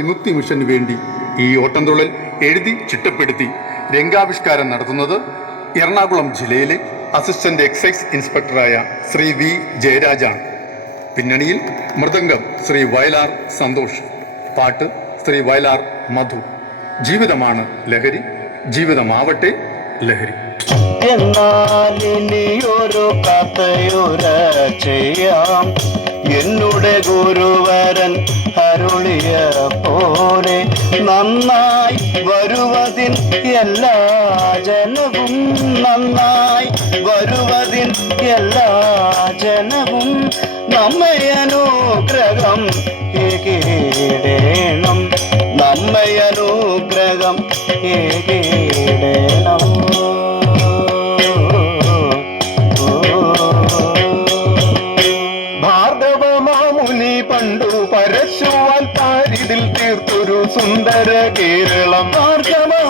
വിമുക്തി മിഷന് വേണ്ടി ഈ ഓട്ടംതുള്ളൽ എഴുതി ചിട്ടപ്പെടുത്തി രംഗാവിഷ്കാരം നടത്തുന്നത് എറണാകുളം ജില്ലയിലെ അസിസ്റ്റന്റ് എക്സൈസ് ഇൻസ്പെക്ടറായ ശ്രീ വി ജയരാജാണ്. പിന്നണിയിൽ മൃദംഗം ശ്രീ വയലാർ സന്തോഷ്, പാട്ട് ശ്രീ വയലാർ മധു. ജീവിതമാണ് ലഹരി, ജീവിതമാവട്ടെ ലഹരി. എന്നാൽ ഇനിയൊരു കഥയുര ചെയ്യാം, എന്നുടെ ഗുരുവരൻ അരുളിയ പോലെ നന്നായി വരുവതിൻ എല്ലാ ജനവും, നന്നായി വരുവതിൻ എല്ലാ ജനവും നമ്മെ അനുഗ്രഹം ഏകീടേണം, നമ്മെ അനുഗ്രഹം ഏകീടേണം. പണ്ടു പരശുവാൽ പാരിതിൽ തീർത്തൊരു സുന്ദര കേരളം.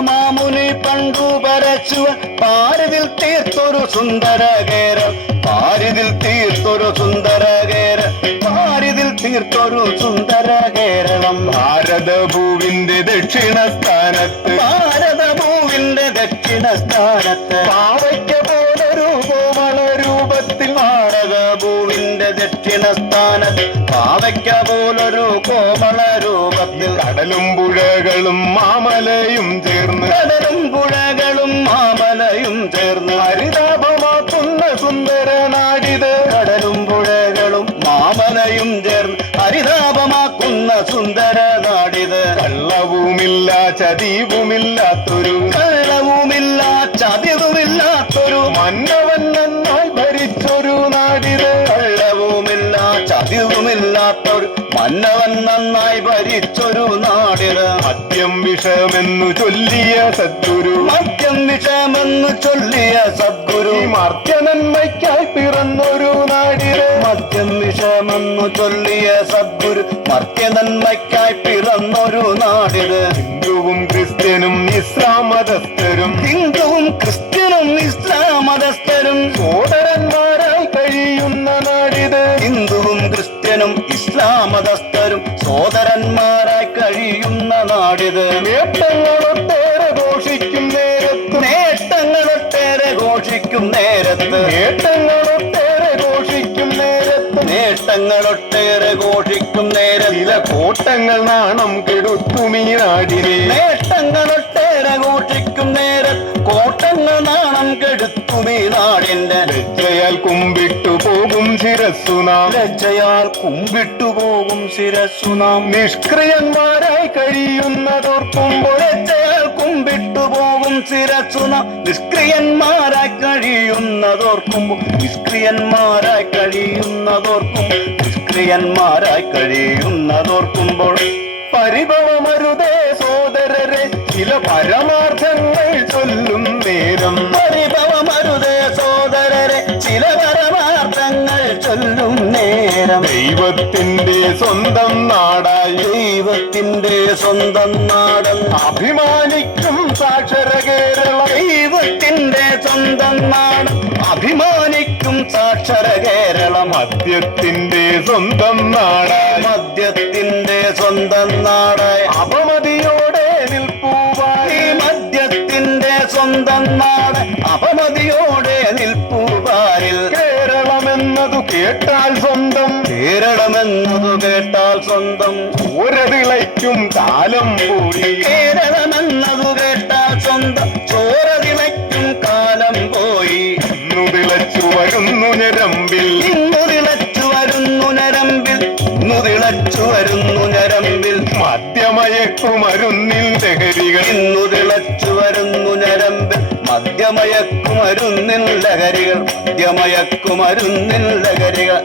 മാമുനി പണ്ടു പരശുവാൽ പാരിതിൽ തീർത്തൊരു സുന്ദര കേരളം, പാരിതിൽ തീർത്തൊരു സുന്ദര കേരളം, പാരിതിൽ തീർത്തൊരു സുന്ദര കേരളം. ഭാരതഭൂവിന്റെ ദക്ഷിണ സ്ഥാനത്ത്, ഭാരതഭൂവിന്റെ ദക്ഷിണ സ്ഥാനത്ത് പാവയ്ക്ക പോലൊരു കോമള രൂപത്തിൽ, ഭാരതഭൂവിന്റെ ദക്ഷിണ സ്ഥാനത്ത് പാവയ്ക്ക പോലൊരു കോമള രൂപത്തിൽ കടലും പുഴകളും മാമലയും ചേർന്ന്, കടലും പുഴകളും മാമലയും ചേർന്ന് ഹരിതാഭമാക്കുന്ന സുന്ദര നാടിത്. കടലും പുഴകളും മാമലയും ചേർന്ന് ഹരിതാപമാക്കുന്ന സുന്ദര നാടിത്. കള്ളവുമില്ല ചതിവുമില്ലാത്തൊരു, കള്ളവുമില്ല ചതിവുമില്ലാത്തൊരു മന്നവൻ നന്നായി ഭരിച്ചൊരു നാടിത്. കള്ളവുമില്ല ചതിവുമില്ലാത്തൊരു മന്നവൻ നന്നായി ഭരിച്ചൊരു നാടിത്. മദ്യം വിഷമെന്നു ചൊല്ലിയ സദ്ഗുരു, മദ്യം വിഷമെന്നു ചൊല്ലിയ സദ്ഗുരു മർത്യനന്മയ്ക്കായി പിറന്നൊരു നാടിത്. മദ്യം വിഷമെന്നു ചൊല്ലിയ സദ്ഗുരു മർത്യനന്മയ്ക്കായി പിറന്നൊരു നാടിത്. ഹിന്ദുവും ക്രിസ്ത്യനും ഇസ്ലാം മതസ്ഥരും, ഹിന്ദുവും ക്രിസ്ത്യനും ഇസ്ലാം മതസ്ഥരും സോദരന്മാരായി കഴിയുന്ന നാടിത്. ഹിന്ദുവും ക്രിസ്ത്യനും ഇസ്ലാം മതസ്ഥരും സോദരന്മാരായി കഴിയുന്ന നാടിത്. നേട്ടങ്ങളൊട്ടേറെ ഘോഷിക്കും നേരത്ത്, നേട്ടങ്ങളൊട്ടേറെ ഘോഷിക്കും നേരത്ത്, നേട്ടങ്ങളൊട്ടേറെ ഘോഷിക്കും നേരത്ത്, നേട്ടങ്ങളൊട്ടേറെ ഘോഷിക്കും നേരത്ത് ചില കോട്ടങ്ങൾ നാണം കെടുത്തും ഈ നാടിനെ. നേട്ടങ്ങളൊട്ടേറെ ഘോഷിക്കും നേരത്ത് കോട്ടങ്ങൾ നാണം കെടുത്തും ഈ നാടിന്റെ. ലജ്ജയാൽ കുമ്പിട്ടു പോകും ശിരസ്സു നാം, ലജ്ജയാൽ കുമ്പിട്ടു പോകും ശിരസ്സു നാം. നിഷ്ക്രിയന്മാരായി കഴിയുന്നതോർക്കുമ്പോൾ, ലജ്ജയാൽ കുമ്പിട്ടു പോകും ശിരസ്സു നാം. നിഷ്ക്രിയന്മാരായി കഴിയുന്നതോർക്കുമ്പോൾ, നിഷ്ക്രിയന്മാരായി കഴിയുന്നതോർക്കുമ്പോൾ, നിഷ്ക്രിയന്മാരായി കഴിയുന്നതോർക്കുമ്പോൾ പരിഭവമരുതേ സോദരരെ ചില പരമാർത്ഥങ്ങൾ ചൊല്ലും നേരം. പരിഭവമരുതേ സോദരരെ ചില പരമാർത്ഥങ്ങൾ ചൊല്ലും നേരം. ദൈവത്തിന്റെ സ്വന്തം നാടായി, ദൈവത്തിന്റെ സ്വന്തം നാടെന്ന് അഭിമാനിക്കും സാക്ഷര കേരളം. ദൈവത്തിന്റെ സ്വന്തം നാട് അഭിമാനിക്കും സാക്ഷര കേരളം. മദ്യത്തിന്റെ സ്വന്തം നാടായി, മദ്യത്തിന്റെ സ്വന്തം നാടായി അപമതിയോടെ നിൽപ്പൂവായി. മദ്യത്തിന്റെ സ്വന്തം നാട് അപമതിയോടെ നിൽപ്പൂവാരിൽ. കേരളമെന്നതു കേട്ടാൽ സ്വന്തം, കേരളമെന്നതു കേട്ടാൽ സ്വന്തം ചോരതിളയ്ക്കും കാലം പോയി. കേരളമെന്നതു കേട്ടാൽ സ്വന്തം ചോരതിളയ്ക്കും കാലം പോയി. ഇന്നു തിളച്ചു വരുന്നു ഞരമ്പിൽ, ഇന്നു തിളച്ചു വരുന്നു ഞരമ്പിൽ, ഇന്നു തിളച്ചു വരുന്നു ഞരമ്പിൽ മദ്യമയക്കുമരുന്നിൽ ലഹരികൾ. ഇന്നു തിളച്ചു വരുന്നു ഞരമ്പിൽ മദ്യമയക്കുമരുന്നിൽ ലഹരികൾ, മദ്യമയക്കുമരുന്നിൽ ലഹരികൾ.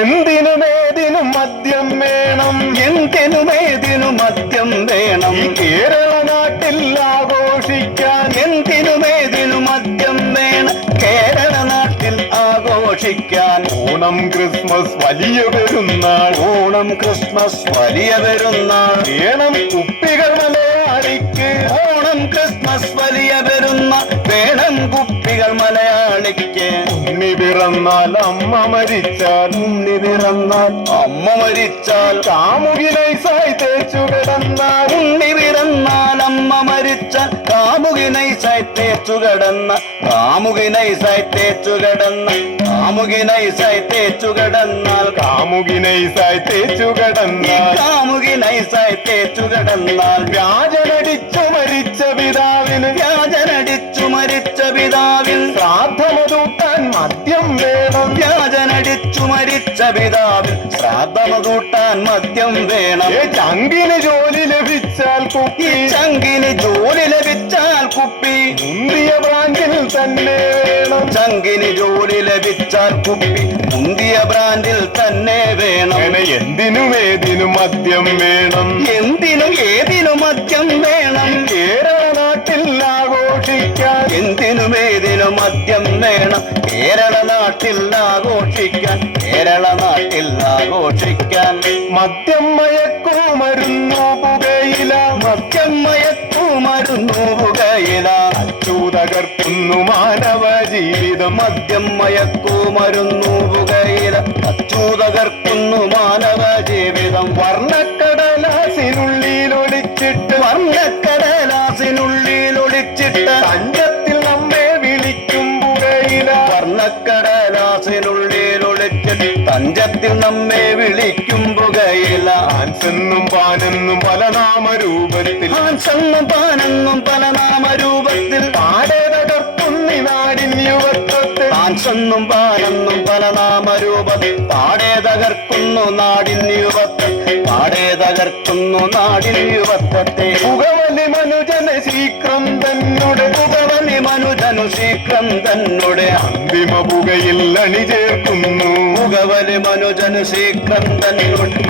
എന്തിനുമേതിനും മദ്യം വേണം, എന്തിനുമേതിനും മദ്യം വേണം. ഈ കേരള നാട്ടിൽ ആഘോഷിക്കാൻ. എന്തിനുമേതിനും മദ്യം വേണം കേരള നാട്ടിൽ ആഘോഷിക്കാൻ. ഓണം ക്രിസ്മസ് വലിയ പെരുന്നാൾ, ഓണം ക്രിസ്മസ് വലിയ പെരുന്നാൾ വേണം കുപ്പികൾ മലയാളിക്ക്. ഓണം ക്രിസ്മസ് വലിയ പെരുന്നാൾ വേണം കുപ്പികൾ മലയാളി കളിക്ക് ഉണ്ണി പിറന്നാൽ അമ്മ മരിച്ചാൽ ഉണ്ണി പിറന്നാൽ അമ്മ മരിച്ചാൽ കാമുകിനൈസായി തേച്ചു കിടന്നാൽ ഉണ്ണി പിറന്നാൽ അമ്മ മരിച്ചാൽ കാമുകിനൈസായി തേച്ചു കിടന്ന കാമുകിനൈസായി തേച്ചു കിടന്ന കാമുകിനൈസായി തേച്ചു കിടന്നാൽ കാമുകിനൈസായി തേച്ചു കിടന്നാൽ കാമുകിനൈസായി തേച്ചു കിടന്നാൽ വ്യാജനടിച്ചു മരിച്ച പിതാവിന് വ്യാജനടിച്ചു മരിച്ച പിതാവിൽ ശ്രാദ്ധമതൂട്ടാൻ മദ്യം വേണം വ്യാജനടിച്ചു മരിച്ച പിതാവിൽ ശ്രാദ്ധമകൂട്ടാൻ മദ്യം വേണം ചങ്കിന് ജോലി ലഭിച്ചാൽ ഈ കുപ്പി ചങ്കിന് ജോലി ലഭിച്ചാൽ കുപ്പി മുന്തിയ ബ്രാൻഡിൽ തന്നെ വേണം ചങ്കിന് ജോലി ലഭിച്ചാൽ കുപ്പി മുന്തിയ ബ്രാൻഡിൽ തന്നെ വേണം അങ്ങനെ എന്തിനും ഏതിനും മദ്യം വേണം എന്തിനും ഏതിനും മദ്യം വേണം കേരള നാട്ടിൽ ആഘോഷിക്കാൻ എന്തിനും ഏതിനും മദ്യം വേണം കേരള നാട്ടിൽ ആഘോഷിക്കാൻ കേരള നാട്ടിൽ ആഘോഷിക്കാൻ മദ്യം മയക്കൂ മരുന്നു പുകയില മദ്യം മയക്കൂ മരുന്നു പുകയില അച്ചു തകർക്കുന്നു മാനവ ജീവിതം മദ്യം മയക്കൂ മരുന്നു പുകയില അച്ചു തകർക്കുന്നു മാനവ ജീവിതം വർണ്ണക്കടലാസിനുള്ളിൽ ഒളിച്ചിട്ട് വർണ്ണക്കടലാസിനുള്ളിൽ ഒളിച്ചിട്ട് തഞ്ചത്തിൽ നമ്മെ വിളിക്കും പുകയില വർണ്ണക്കടലാസിനുള്ളിൽ ഒളിച്ചിട്ട് തഞ്ചത്തിൽ നമ്മെ വിളിക്കും പുകയില ഹാൻസെന്നും പാനെന്നും പല നാമരൂപത്തിൽ ഹാൻസെന്നും പാനെന്നും പല നാമരൂപത്തിൽ പാടെ തകർക്കുന്നി നാടിൻ യുവത്വത്തെ ഹാൻസെന്നും പാനെന്നും പല നാമരൂപത്തിൽ പാടെ തകർക്കുന്നു നാടിൻ യുവത്വം പാടെ തകർക്കുന്നു നാടിൻ യുവത്വത്തെ പുകവലി മനുജന ശീക്രം തന്നെ പുകവലി മനുജനു ശീഘ്രം തന്നെ അന്തിമ പുകയിൽ അണിചേർക്കുന്നു പുകവലി മനുജനു ശീഘ്രം തന്നെ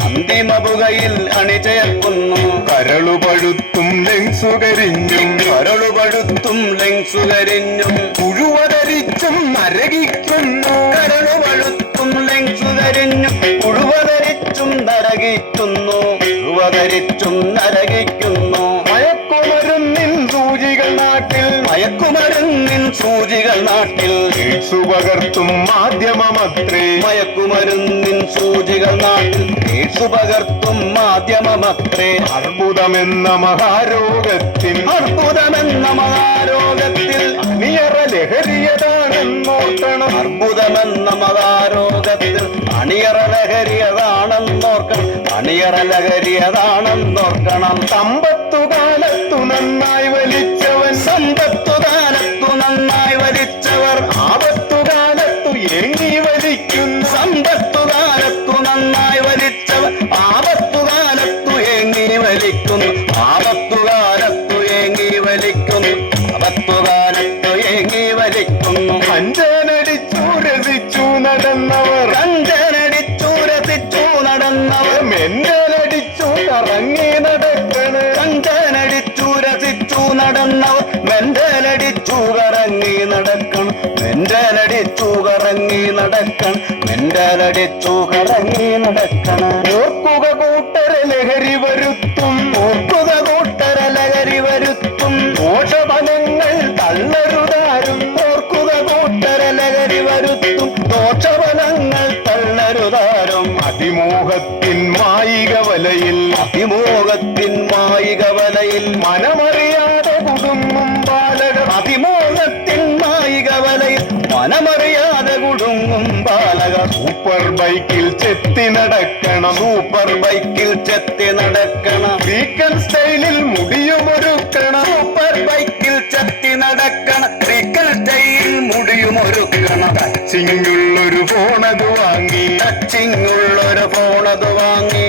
അന്തിമ പുകയിൽ അണിചേർക്കുന്നു കരളുപഴുത്തും ലെങ്സുകരിഞ്ഞും കരളുപഴുത്തും ലെങ്സുകരിഞ്ഞും പുഴുവതരിച്ചും നരകിക്കുന്നു കരളുപഴുത്തും ലെങ്സുകരിഞ്ഞും പുഴുവതരിച്ചും നരകിക്കുന്നു പുഴുവതരിച്ചും നരകിക്കുന്നു മയക്കുമരുന്നിൻ സൂചികൾ നാട്ടിൽ മയക്കുമരുന്നിൻ സൂചികൾ നാട്ടിൽ എയ്ഡ്സ് പകർത്തും മാധ്യമമത്രേ മയക്കുമരുന്നിൻ സൂചികൾ നാട്ടിൽ എയ്ഡ്സ് പകർത്തും മാധ്യമമത്രേ അർബുദമെന്ന മഹാരോഗത്തിൻ അർബുദമെന്ന മഹാരോഗത്തിൽ നിയറ ലഹരിയതാണെന്നോർക്കണം അർബുദമെന്ന മഹാരോഗത്തിൽ അണിയറ ലഹരിയതാണെന്നോർക്കണം അണിയറ ലഹരിയതാണെന്നോർക്കണം സമ്പത്തുകാലത്തു നന്നായി വലിച്ചവൻ സമ്പത്തുകാലത്തു നന്നായി വലിച്ചവർ ആപത്തുകാലത്തു ഏങ്ങി വലിക്കുന്നു സമ്പത്തുകാലത്തു നന്നായി വലിച്ചവർ ആപത്തുകാലത്തു ഏങ്ങി വലിക്കുന്നു ആപത്തുകാലത്തു ഏങ്ങി വലിക്കുന്നു ആപത്തുകാലത്തു ഏങ്ങി വലിക്കുന്നു അഞ്ചനടിച്ചു രസിച്ചു നടന്നവർ കഞ്ചനടിച്ചു രസിച്ചു നടന്നവർ മെന്നലടിച്ചു കറങ്ങി നടക്കണ് കഞ്ചനടിച്ചു രസിച്ചു നടന്നവർ മെന്റലടിച്ചു കറങ്ങി നടക്കണം മെന്റലടിച്ചു കറങ്ങി നടക്കണം മെന്റലടിച്ചു കറങ്ങി നടക്കണം ഓർക്കുക കൂട്ടരെ ലഹരി വരുത്തും ഓർക്കുക കൂട്ടര ലഹരി വരുത്തും ദോഷഫലങ്ങൾ തള്ളരുതാരും ഓർക്കുക കൂട്ടര ലഹരി വരുത്തും ദോഷഫലങ്ങൾ തള്ളരുതാരും അതിമോഹത്തിൻ മായിക വലയിൽ അതിമോഹത്തിൻ മായിക വലയിൽ മനമറിയാതെ കുടുങ്ങും ബാലകർ അതിമോഹത്തിൻ മായിക വലയിൽ മനമറിയാതെ കുടുങ്ങും ബാലകർ സൂപ്പർ ബൈക്കിൽ ചെത്തി നടക്കണം സൂപ്പർ ബൈക്കിൽ ചെത്തി നടക്കണം വീക്കൻ സ്റ്റൈലിൽ മുടിയുമൊരുക്കണം സൂപ്പർ ബൈക്കിൽ ചെത്തി നടക്കണം ക്രിക്കൽ സ്റ്റൈൽ മുടിയുമൊരുക്കണം ചിങ്ങുള്ളൊരു ഫോണത് വാങ്ങി ടച്ചിങ്ങുള്ളൊരു ഫോണത് വാങ്ങി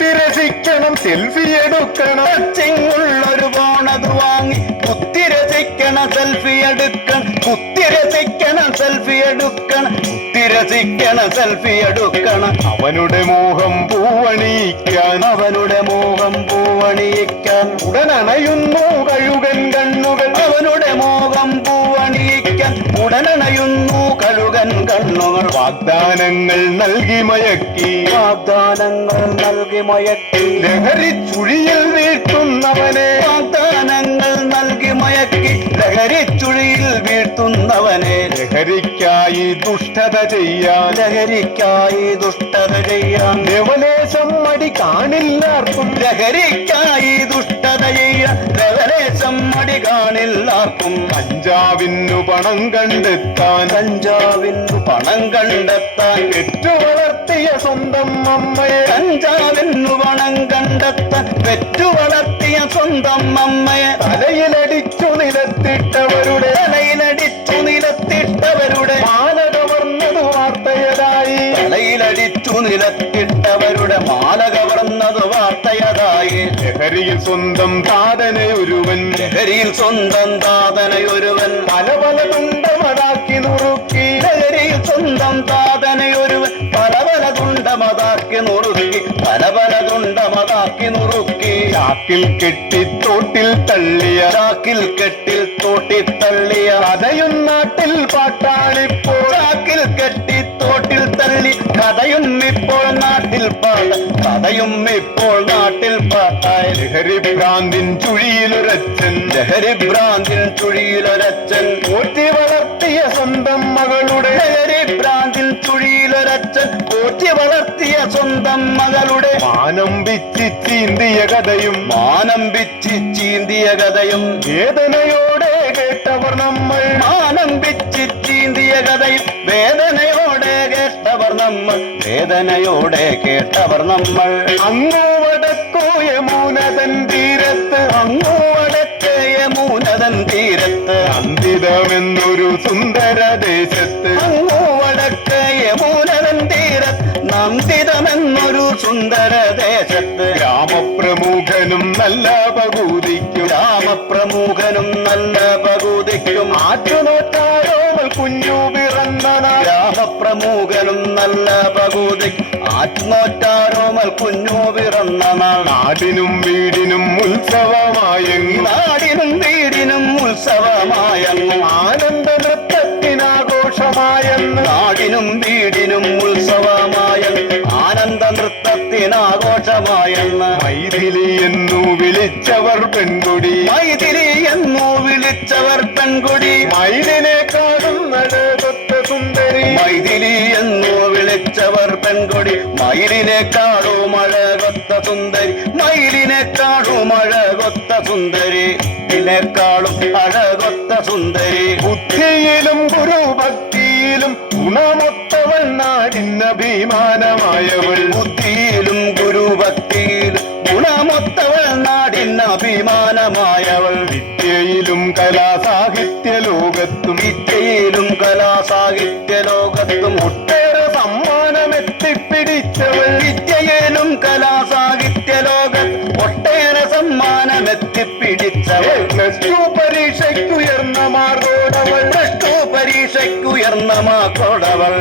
തിരസിക്കണം സെൽഫി എടുക്കണം ടച്ചിങ്ങുള്ളൊരു ഫോണത് വാങ്ങി കുത്തിരസിക്കണം സെൽഫി എടുക്കണം കുത്തിരസിക്കണം സെൽഫി എടുക്കണം കുത്തിരസിക്കണം സെൽഫി എടുക്കണം അവനുടെ മോഹം പൂവണിയിക്കാൻ അവനുടെ മോഹം പൂവണിയിക്കാൻ ഉടനണയുന്നു കഴുകൻ കണ്ണുകൾ അവനുടെ മോഹം പൂവണിയിക്കാൻ ഉടനണയുന്നു കഴുകൻ കണ്ണുകൾ വാഗ്ദാനങ്ങൾ നൽകി മയക്കി വാഗ്ദാനങ്ങൾ നൽകി മയക്കി ലഹരി ചുഴിയിൽ വീഴ്ത്തുന്നവനെ വാഗ്ദാനങ്ങൾ നൽകി മയക്കി ലഹരി ചുഴിയിൽ വീഴ്ത്തുന്നവനെ ലഹരിക്ക് ദുഷ്ടത ചെയ്യാൻ ലഹരിക്കായി ദുഷ്ടത ചെയ്യാൻ ലവലേശം മടി കാണില്ലാർക്കും ലഹരിക്കായി ദുഷ്ടത ചെയ്യാൻ ലവലേശം മടി കാണില്ലാർക്കും കഞ്ചാവിനു പണം കണ്ടെത്താൻ കഞ്ചാവിനു പണം കണ്ടെത്താൻ പെറ്റു വളർത്തിയ സ്വന്തം അമ്മയെ കഞ്ചാവിനു പണം കണ്ടെത്താൻ പെറ്റു വളർത്തിയ സ്വന്തം അമ്മയെ തലയിലടിച്ചു നിലത്തിട്ടവരുടെ തലയിലടിച്ചു നിലത്തിട്ടവരുടെ മാല കവർന്നത് വാർത്തയതായി തലയിലടിച്ചു നിലത്തിട്ടവരുടെ മാല കവർന്നത് വാർത്തയതായി ലഹരിയിൽ സ്വന്തം താതനെ ഒരുവൻ ലഹരിയിൽ സ്വന്തം താതനയൊരുവൻ പല പല തുണ്ടമതാക്കി നുറുക്കി ലഹരിയിൽ സ്വന്തം താതനയൊരുവൻ പല പല തുണ്ടമതാക്കി നുറുക്കി പല പല തുണ്ടമതാക്കി നുറുക്കി ചാക്കിൽ കെട്ടി തോട്ടിൽ തള്ളിയ ചാക്കിൽ കെട്ടിൽ തോട്ടി തള്ളിയ കഥയും നാട്ടിൽ പാട്ടാണിപ്പോൾ ചാക്കിൽ കെട്ടി തോട്ടിൽ തള്ളി കഥയും ഇപ്പോൾ നാട്ടിൽ പാട്ട കഥയും ഇപ്പോൾ നാട്ടിൽ പാട്ടായി ലഹരി ഭ്രാന്തിൻ ചുഴിയിലൊരച്ഛൻ ലഹരി ഭ്രാന്തിൻ ചുഴിയിലൊരച്ഛൻ പോറ്റി വളർത്തിയ സ്വന്തം മകളുടെ ലഹരി ഭ്രാന്തിൻ ചുഴിയിലൊരച്ഛൻ പോറ്റി വളർത്തിയ സ്വന്തം മകളുടെ മാനം പിച്ചി ചീന്തിയ കഥയും മാനം പിച്ചി ചീന്തിയ കഥയും വേദനയോടെ കേട്ടവർ നമ്മൾ മാനം പിച്ചി ചീന്തിയ കഥയും വേദനയോടെ കേട്ടവർ നമ്മൾ വേദനയോടെ കേട്ടവർ നമ്മൾ അങ്ങോ വടക്കോ യമുനതൻ തീരത്ത് അങ്ങോ വടക്കേ യമുനതൻ തീരത്ത് അന്തിതമെന്നൊരു സുന്ദര ദേശത്ത് അങ്ങോ വടക്കേ യമുനതൻ തീരത്ത് നന്ദിതമെന്നൊരു സുന്ദര ദേശത്ത് ഗ്രാമപ്രമുഖനും നല്ല പകൂതിക്കും ഗ്രാമപ്രമുഖനും നല്ല പകുതിക്കും ആറ്റുനോറ്റാരോമൽ കുഞ്ഞു പിറന്ന നാൾ ഗ്രാമപ്രമുഖനും നല്ല പകുതി ആറ്റുനോറ്റാരോമൽ കുഞ്ഞു പിറന്ന നാൾ നാടിനും വീടിനും ഉത്സവമായെങ്ങും നാടിനും വീടിനും ഉത്സവമായങ്ങും ആനന്ദ നൃത്തത്തിനാഘോഷമായെന്ന് നാടിനും വീടിനും ഉത്സവമായ ആനന്ദ നൃത്തത്തിനാഘോഷമായെന്ന് മൈഥിലി എന്നു വിളിച്ചവർ പെൺകുടി മൈഥിലി എന്നു വിളിച്ചവർ പെൺകുടി മൈലിനെക്കാളും നടകൊത്ത സുന്ദരി മൈഥിലി എന്നു വിളിച്ചവർ പെൺകുടി മയിലിനെക്കാളും അഴകൊത്ത സുന്ദരി മയിലിനെക്കാളും അഴകൊത്ത സുന്ദരി ഇതിനേക്കാളും അഴകൊത്ത സുന്ദരി ബുദ്ധിയിലും ഗുരുഭക്തിയിലും ഗുണമൊത്തവൾ നാടിനഭിമാനമായവൾ ബുദ്ധിയിലും ഗുരുഭക്തിയിലും ഗുണമൊത്തവൾ നാടിനഭിമാനമായവൾ വിദ്യയിലും കലാസാഹിത്യ ലോകത്തും വിദ്യയിലും കലാസാഹിത്യ ലോകത്തും ഒട്ടേറെ സമ്മാനമെത്തിപ്പിടിച്ചവൾ വിദ്യയിലും കലാസാഹിത്യ ലോകത്ത് ഒട്ടേറെ സമ്മാനമെത്തിപ്പിടിച്ചവൾ പ്ലസ് ടു പരീക്ഷയ്ക്കുയർന്ന മാർഗോടവൾ പ്ലസ് ടു പരീക്ഷയ്ക്കുയർന്ന മാക്കോടവൾ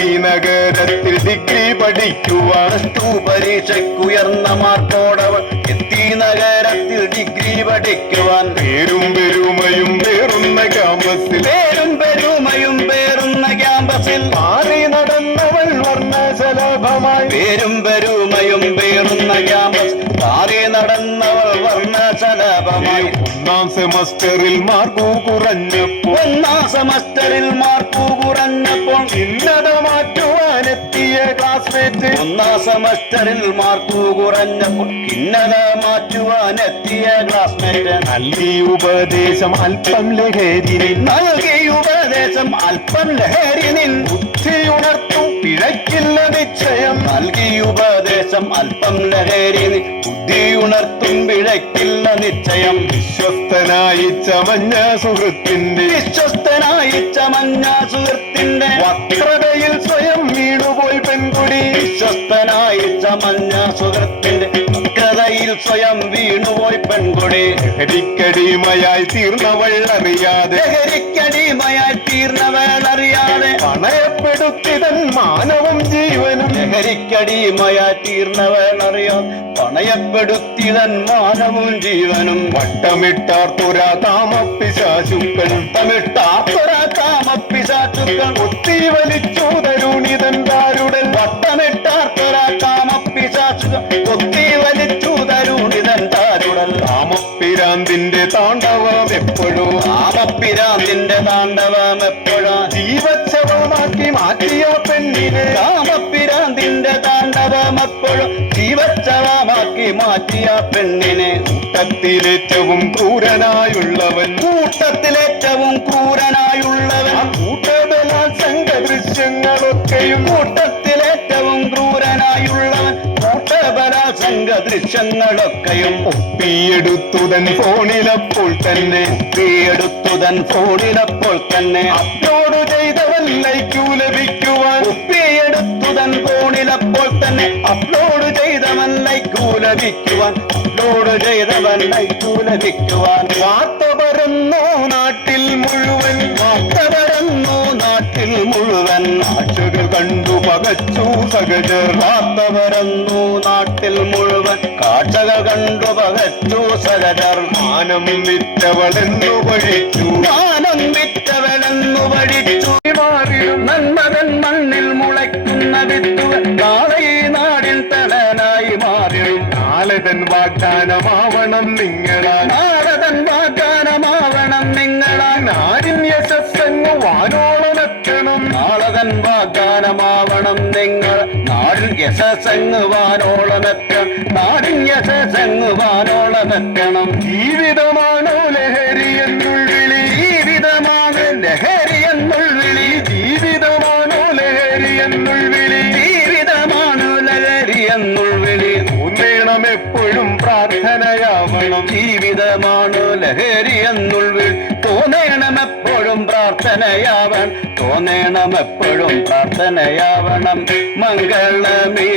ഈ നഗരത്തിൽ ഡിഗ്രി പഠിക്കുവാൻ പ്ലസ് ടു പരീക്ഷയ്ക്കുയർന്ന മാർക്കോടവൾ എത്തി നഗരത്തിൽ ഡിഗ്രി പഠിക്കുവാൻ പേരും പെരുമയും പേറുന്ന ക്യാമ്പസിൽ പേരും പെരുമയും പേറുന്ന ക്യാമ്പസിൽ മാറി നടന്നവൾ വർണ്ണശലഭമായി പേരും പെരുമയും പേറുന്ന ക്യാമ്പസ് മാറി നടന്നവൾ വർണ്ണശലഭമായി ഒന്നാം സെമസ്റ്ററിൽ മാർക്കു കുറഞ്ഞപ്പോൾ ഒന്നാം സെമസ്റ്ററിൽ മാർക്കു കുറഞ്ഞപ്പോൾ ഭിന്നത മാറ്റുവാനെത്തിയ ക്ലാസ്മേറ്റ് ഒന്നാം സെമസ്റ്ററിൽ മാർക്കു കുറഞ്ഞപ്പോൾ ഭിന്നത മാറ്റുവാനെത്തിയ ക്ലാസ്മേറ്റ് നൽകി ഉപദേശം അല്പം ലഹരി നൽകി ഉപദേശം അല്പം ലഹരി നിൻ ബുദ്ധിയുണർത്തും പിഴയ്ക്കില്ല നിശ്ചയം നൽകി ഉപദേശം അല്പം ലഹരി നിൻ ബുദ്ധിയുണർത്തും പിഴയ്ക്കില്ല നിശ്ചയം വിശ്വസ്തനായി ചമഞ്ഞ സുഹൃത്തിന്റെ വിശ്വസ്തനായി ചമഞ്ഞ സുഹൃത്തിന്റെ വക്രതയിൽ സ്വയം വീണുപോയി പെൺകുടി വിശ്വസ്തനായി ചമഞ്ഞ സുഹൃത്തിന്റെ വക്രതയിൽ സ്വയം വീണുപോയി പെൺകുടി ലഹരിക്കടിമയായി തീർന്നവൾ അറിയാതെ ലഹരിക്കടിമയായി തീർന്നവളറിയാതെ പണയപ്പെടുത്തിതൻ മാനവും ജീവനും ലഹരിക്കടിമയായി തീർന്നവളറിയാതെ പണയപ്പെടുത്തിതൻ മാനവും ജീവനും വട്ടമിട്ടാർത്തുരാ കാമപ്പിശാശുക്കൾ വട്ടമിട്ടാർത്തുരാ കാമപ്പിശാചുക്കൾ ഒത്തി വലിച്ചു തരുണിതൻ താരുടൽ വട്ടമിട്ടാർത്തുരാ കാമപ്പിശാചുക്കൾ ഒത്തി വലിച്ചു തരുണിതൻ താരുടൽ കാമപ്പിരാന്തിന്റെ താണ്ഡവം എപ്പോഴോ കാമപ്പിരാന്തിന്റെ താണ്ഡവം എപ്പോഴാ ജീവച്ഛവമാക്കി മാറ്റിയ പെണ്ണിനെ കാമപ്പിരാന്തിന്റെ താണ്ഡവമപ്പോഴും ജീവച്ചവമാക്കി മാറ്റിയ പെണ്ണിനെ കൂട്ടത്തിലേറ്റവും ക്രൂരനായുള്ളവൻ കൂട്ടത്തിലേറ്റവും ക്രൂരനായുള്ളവൻ കൂട്ടബലാത്സംഗ ദൃശ്യങ്ങളൊക്കെയും കൂട്ടത്തിലേറ്റവും ക്രൂരനായുള്ളവൻ കൂട്ടബലാത്സംഗ ദൃശ്യങ്ങളൊക്കെയും ഒപ്പിയെടുത്തുതൻ ഫോണിലപ്പോൾ തന്നെ ഒപ്പിയെടുത്തുതൻ ഫോണിലപ്പോൾ തന്നെ അപ്ലോഡ് ചെയ്തവൻ ലൈക്കു ലഭിക്കുവാൻ ഒപ്പിയെടുത്തുതൻ ഫോണിലപ്പോൾ തന്നെ അപ്ലോഡ് ചെയ്തവൻ ലൈക്കു ലഭിക്കുവാൻ അപ്ലോഡ് ചെയ്തവൻ ലൈക്കു ലഭിക്കുവാൻ വാർത്ത പരന്നു നാട്ടിൽ മുഴുവൻ വാർത്ത പരന്നു നാട്ടിൽ മുഴുവൻ കാഴ്ചകൾ കണ്ടു പകച്ചു സഹജർ വാർത്ത പരന്നു നാട്ടിൽ മുഴുവൻ കാഴ്ചകൾ കണ്ടു പകച്ചു സഹജർ മാനം വിറ്റവളെന്നു പഴിച്ചു ജ്ഞാനം വിറ്റവനെന്നു പഠിച്ചു മാറിയും നന്മകൻ മണ്ണിൽ മുളയ്ക്കുന്ന വിത്തുകൾ നാളെ ഈ നാടിൻ തലനായി മാറിയും നാളതൻ വാഗ്ദാനമാവണം നിങ്ങളാ നാളതൻ വാഗ്ദാനമാവണം നിങ്ങളാ നാടിൻ യശസ്സങ്ങ് വാനോളമെത്തണം നാളതൻ വാഗ്ദാനമാവണം നിങ്ങൾ നാടിൻ യശസ്സെങ്ങുവാനോളമെത്തണം നാടിൻ യശസ്സെങ്ങുവാനോളമെത്തണം ജീവിതമാണോ ലഹരി എന്നുൾവിളി ജീവിതമാണ് ലഹരി എന്നുൾവിളി ജീവിതമാണോ ലഹരി എന്നുൾവിളി ജീവിതമാണ് ലഹരി എന്നുൾവിളി ഉന്നേണം എപ്പോഴും പ്രാർത്ഥനയാവണം ജീവിതമാണ് ലഹരി എന്നുൾവിളി തോന്നേണം എപ്പോഴും പ്രാർത്ഥനയാവണം തോന്നേണം എപ്പോഴും പ്രാർത്ഥനയാവണം മംഗളമീ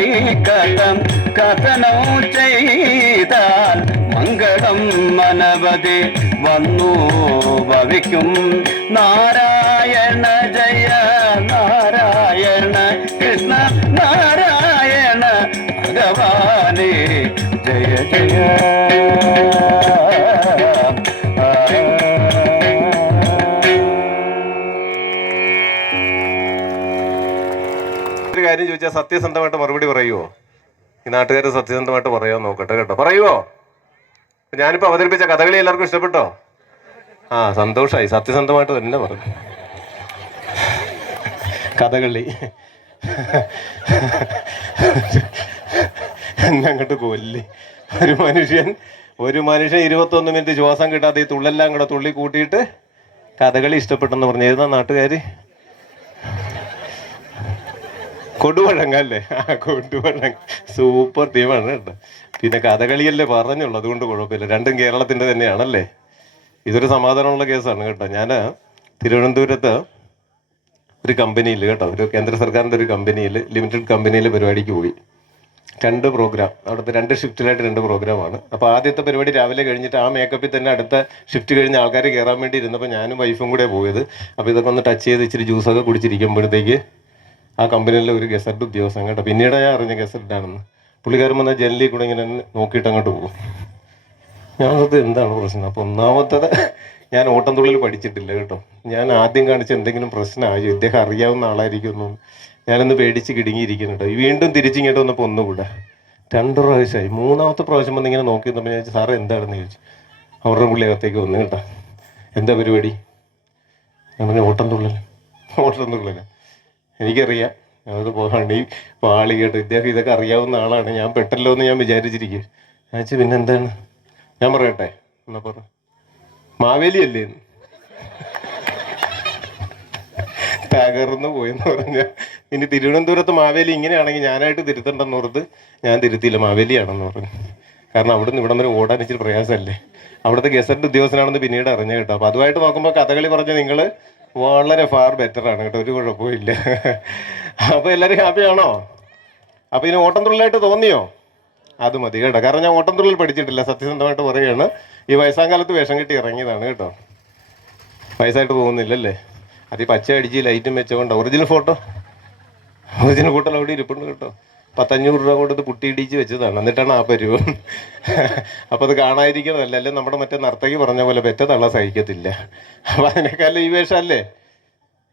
കഥനം ചെയ്താൽ മംഗളം അനവധി വന്നു ഭവിക്കും നാരായണ ജയ നാരായണ കൃഷ്ണ നാരായണ ഭഗവാനേ ജയ ജയ ഒരു കാര്യം ചോദിച്ചാൽ സത്യസന്ധമായിട്ട് മറുപടി പറയുമോ? ഈ നാട്ടുകാർ സത്യസന്ധമായിട്ട് പറയാൻ നോക്കട്ടെ കേട്ടോ. പറയുമോ? ഞാനിപ്പോൾ അവതരിപ്പിച്ച കഥകളി എല്ലാവർക്കും ഇഷ്ടപ്പെട്ടോ? ആ, സന്തോഷമായി. സത്യസന്ധമായിട്ട് തന്നെ പറഞ്ഞു. കഥകളി എന്നെ അങ്ങോട്ട് കൊല്ലി. ഒരു മനുഷ്യൻ 21 മിനിറ്റ് ശ്വാസം കിട്ടാതെ ഈ തുള്ളെല്ലാം കൂടെ തുള്ളി കൂട്ടിയിട്ട് കഥകളി ഇഷ്ടപ്പെട്ടെന്ന് പറഞ്ഞു. ഏതാ നാട്ടുകാർ? കൊടുവഴങ്ങ അല്ലേ? ആ, കൊടുവഴങ്ങ സൂപ്പർ ടീമാണ് കേട്ടോ. പിന്നെ കഥകളിയല്ലേ പറഞ്ഞുള്ളൂ, അതുകൊണ്ട് കുഴപ്പമില്ല. രണ്ടും കേരളത്തിൻ്റെ തന്നെയാണല്ലേ. ഇതൊരു സമാധാനമുള്ള കേസാണ് കേട്ടോ. ഞാൻ തിരുവനന്തപുരത്ത് ഒരു കമ്പനിയിൽ കേട്ടോ, ഒരു കേന്ദ്ര സർക്കാരിൻ്റെ ഒരു കമ്പനിയിൽ, ലിമിറ്റഡ് കമ്പനിയിൽ പരിപാടിക്ക് പോയി. 2 പ്രോഗ്രാം, അവിടുത്തെ 2 ഷിഫ്റ്റിലായിട്ട് 2 പ്രോഗ്രാമാണ്. അപ്പോൾ ആദ്യത്തെ പരിപാടി രാവിലെ കഴിഞ്ഞിട്ട് ആ മേക്കപ്പിൽ തന്നെ അടുത്ത ഷിഫ്റ്റ് കഴിഞ്ഞ് ആൾക്കാർ കയറാൻ വേണ്ടി ഇരുന്നപ്പോൾ ഞാനും വൈഫും കൂടെ പോയത്. അപ്പോൾ ഇതൊക്കെ ഒന്ന് ടച്ച് ചെയ്ത് ഇച്ചിരി ജ്യൂസൊക്കെ കുടിച്ചിരിക്കുമ്പോഴത്തേക്ക് ആ കമ്പനിയിലെ ഒരു ഗസറ്റ് ഉദ്യോഗസ്ഥൻ കേട്ടോ, പിന്നീട് ഞാൻ അറിഞ്ഞ ഗസറ്റാണെന്ന്, പുള്ളിക്കാരൻ വന്ന ജനലിൽ കൂടെ ഇങ്ങനെ നോക്കിയിട്ട് അങ്ങോട്ട് പോകും. ഞാനത് എന്താണ് പ്രശ്നം? അപ്പോൾ ഒന്നാമത്തത് ഞാൻ ഓട്ടംതുള്ളിൽ പഠിച്ചിട്ടില്ല കേട്ടോ. ഞാൻ ആദ്യം കാണിച്ച എന്തെങ്കിലും പ്രശ്നമായോ, ഇദ്ദേഹം അറിയാവുന്ന ആളായിരിക്കുമെന്നു ഞാനൊന്ന് പേടിച്ച് കിടുങ്ങിയിരിക്കുന്നു കേട്ടോ. വീണ്ടും തിരിച്ചിങ്ങോട്ട് വന്നപ്പോൾ ഒന്നുകൂടെ 2 പ്രാവശ്യമായി. 3ാമത്തെ പ്രാവശ്യം വന്ന് ഇങ്ങനെ നോക്കി നമ്മൾ ചോദിച്ചു, സാറേ എന്താണെന്ന് ചോദിച്ചു. അവരുടെ പുള്ളി അകത്തേക്ക് വന്നു കേട്ടോ. എന്താ പരിപാടി? ഞാൻ പറഞ്ഞു ഓട്ടംതുള്ളൽ. എനിക്കറിയാം, അത് പോകണ്ടി പാളി കേട്ടോ. ഇദ്ദേഹം ഇതൊക്കെ അറിയാവുന്ന ആളാണ്, ഞാൻ പെട്ടല്ലോ എന്ന് ഞാൻ വിചാരിച്ചിരിക്കും. ഞാൻ വെച്ചാൽ പിന്നെ എന്താണ് ഞാൻ പറയട്ടെ എന്നാ പറ, മാവേലി അല്ലേ തകർന്നു പോയെന്ന് പറഞ്ഞ. ഇനി തിരുവനന്തപുരത്ത് മാവേലി ഇങ്ങനെയാണെങ്കിൽ ഞാനായിട്ട് തിരുത്തണ്ടെന്ന് ഓർത്ത് ഞാൻ തിരുത്തിയില്ല, മാവേലിയാണെന്ന് പറഞ്ഞു. കാരണം അവിടുന്ന് ഇവിടം വരെ ഓടാൻ ഇച്ചിരി പ്രയാസമല്ലേ. അവിടുത്തെ ഗസറ്റ് ഉദ്യോഗസ്ഥനാണെന്ന് പിന്നീട് അറിഞ്ഞു കേട്ടോ. അപ്പോൾ അതുമായിട്ട് നോക്കുമ്പോൾ കഥകളി പറഞ്ഞ നിങ്ങൾ വളരെ ഫാർ ബെറ്ററാണ് കേട്ടോ, ഒരു കുഴപ്പമില്ല. അപ്പോൾ എല്ലാവരും ഹാപ്പിയാണോ? അപ്പോൾ ഇനി ഓട്ടംതുള്ളലായിട്ട് തോന്നിയോ? അത് മതി കേട്ടോ. കാരണം ഞാൻ ഓട്ടംതുള്ളൽ പഠിച്ചിട്ടില്ല, സത്യസന്ധമായിട്ട് പറയുകയാണ്. ഈ വയസ്സാം കാലത്ത് വേഷം കെട്ടി ഇറങ്ങിയതാണ് കേട്ടോ. വയസ്സായിട്ട് തോന്നുന്നില്ലല്ലേ? അത് ഈ പച്ച അടിച്ച് ലൈറ്റും വെച്ചുകൊണ്ട് ഒറിജിനൽ ഫോട്ടോ അവിടെ ഇരിപ്പുണ്ട് കേട്ടോ. 500 രൂപ കൊടുത്ത് പുട്ടിയിടിച്ച് വെച്ചതാണ്, എന്നിട്ടാണ് ആ പരുവം. അപ്പോൾ അത് കാണാതിരിക്കണമല്ല, അല്ലേ നമ്മുടെ മറ്റേ നർത്തകി പറഞ്ഞ പോലെ പെറ്റ തള്ള സഹിക്കത്തില്ല. അപ്പോൾ അതിനേക്കാളും ഈ വേഷം അല്ലേ,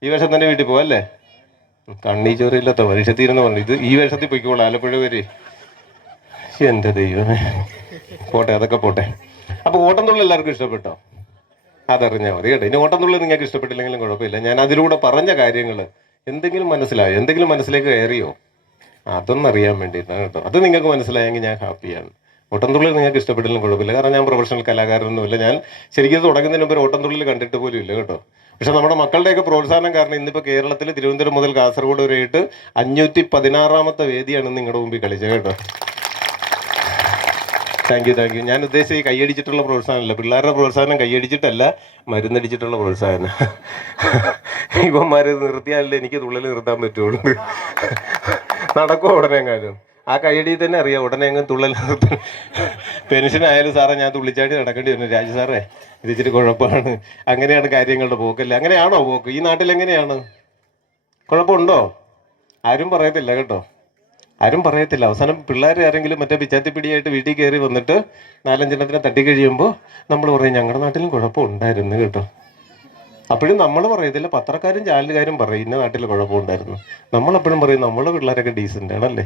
ഈ വേഷം തന്നെ വീട്ടിൽ പോവല്ലേ. കണ്ണീ ചോരയില്ലാത്ത മനുഷ്യത്തീരെന്ന് പറഞ്ഞു. ഇത് ഈ വേഷത്തിൽ പൊയ്ക്കോളാം ആലപ്പുഴ വരെ. എൻ്റെ ദൈവമേ, പോട്ടെ, അതൊക്കെ പോട്ടെ. അപ്പോൾ ഓട്ടംതുള്ളൽ എല്ലാവർക്കും ഇഷ്ടപ്പെട്ടോ? അതറിഞ്ഞാൽ മതി കേട്ടോ. ഇനി ഓട്ടംതുള്ളൽ നിങ്ങൾക്ക് ഇഷ്ടപ്പെട്ടില്ലെങ്കിലും കുഴപ്പമില്ല. ഞാൻ അതിലൂടെ പറഞ്ഞ കാര്യങ്ങൾ എന്തെങ്കിലും മനസ്സിലായോ? എന്തെങ്കിലും മനസ്സിലേക്ക് കയറിയോ? അതൊന്നറിയാൻ വേണ്ടിയിട്ടാണ് കേട്ടോ. അത് നിങ്ങൾക്ക് മനസ്സിലായെങ്കിൽ ഞാൻ ഹാപ്പിയാണ്. ഓട്ടംതുള്ളിൽ നിങ്ങൾക്ക് ഇഷ്ടപ്പെട്ടില്ല കുഴപ്പമില്ല, കാരണം ഞാൻ പ്രൊഫഷണൽ കലാകാരനൊന്നുമില്ല. ഞാൻ ശരിക്കും തുടങ്ങുന്നതിന് മുമ്പ് ഒരു ഓട്ടംതുള്ളിൽ കണ്ടിട്ട് പോലും ഇല്ല കേട്ടോ. പക്ഷെ നമ്മുടെ മക്കളുടെയൊക്കെ പ്രോത്സാഹനം കാരണം ഇന്നിപ്പോൾ കേരളത്തിൽ തിരുവനന്തപുരം മുതൽ കാസർഗോഡ് വരെയായിട്ട് 516ാമത്തെ വേദിയാണ് നിങ്ങളുടെ മുമ്പിൽ കളിച്ചത് കേട്ടോ. Thank you. ഞാൻ ഉദ്ദേശിച്ച ഈ കൈയടിച്ചിട്ടുള്ള പ്രോത്സാഹനമല്ല, പിള്ളേരുടെ പ്രോത്സാഹനം കൈയടിച്ചിട്ടല്ല, മരുന്നടിച്ചിട്ടുള്ള പ്രോത്സാഹനം. ഇവന്മാർ നിർത്തിയാലല്ലേ എനിക്ക് തുള്ളൽ നിർത്താൻ പറ്റുള്ളൂ. നടക്കുമോ ഉടനെ എങ്ങാനും? ആ കൈയടി തന്നെ അറിയാം ഉടനെ അങ്ങ് തുള്ളൽ നിർത്താൻ. പെൻഷനായാലും സാറേ ഞാൻ തുള്ളിച്ചാടി നടക്കേണ്ടി വരുന്നു. രാജു സാറേ ഇത് ഇച്ചിരി കുഴപ്പമാണ്. അങ്ങനെയാണ് കാര്യങ്ങളുടെ പോക്കല്ലേ? അങ്ങനെയാണോ പോക്ക്? ഈ നാട്ടിൽ എങ്ങനെയാണ്? കുഴപ്പമുണ്ടോ? ആരും പറയത്തില്ല കേട്ടോ, ആരും പറയത്തില്ല. അവസാനം പിള്ളേർ ആരെങ്കിലും മറ്റേ പിച്ചാത്തിപ്പിടിയായിട്ട് വീട്ടിൽ കയറി വന്നിട്ട് 4-5 തട്ടിക്കഴിയുമ്പോൾ നമ്മൾ പറയും ഞങ്ങളുടെ നാട്ടിലും കുഴപ്പമുണ്ടായിരുന്നു കേട്ടോ. അപ്പോഴും നമ്മൾ പറയത്തില്ല, പത്രക്കാരും ചാനലുകാരും പറയും ഇന്ന നാട്ടിൽ കുഴപ്പമുണ്ടായിരുന്നു. നമ്മളെപ്പോഴും പറയും നമ്മളെ പിള്ളേരൊക്കെ ഡീസൻ്റ് ആണല്ലേ.